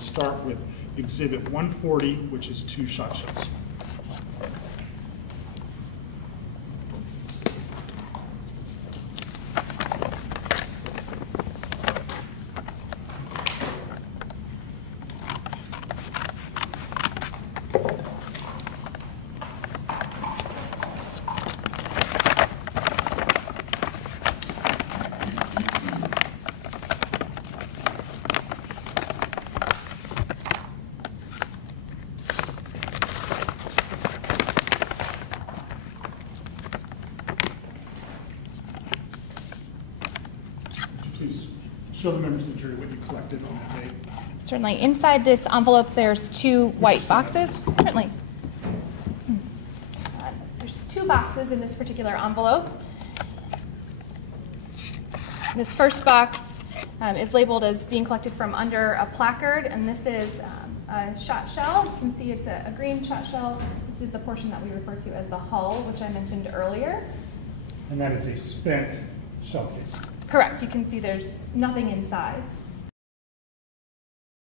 start with Exhibit 140, which is 2 shot shells. Please show the members of the jury what you collected on that day. Certainly. Inside this envelope, there's 2 white boxes. Certainly. There's 2 boxes in this particular envelope. This first box is labeled as being collected from under a placard, and this is a shot shell. You can see it's a green shot shell. This is the portion that we refer to as the hull, which I mentioned earlier. And that is a spent shell case. Correct. You can see there's nothing inside.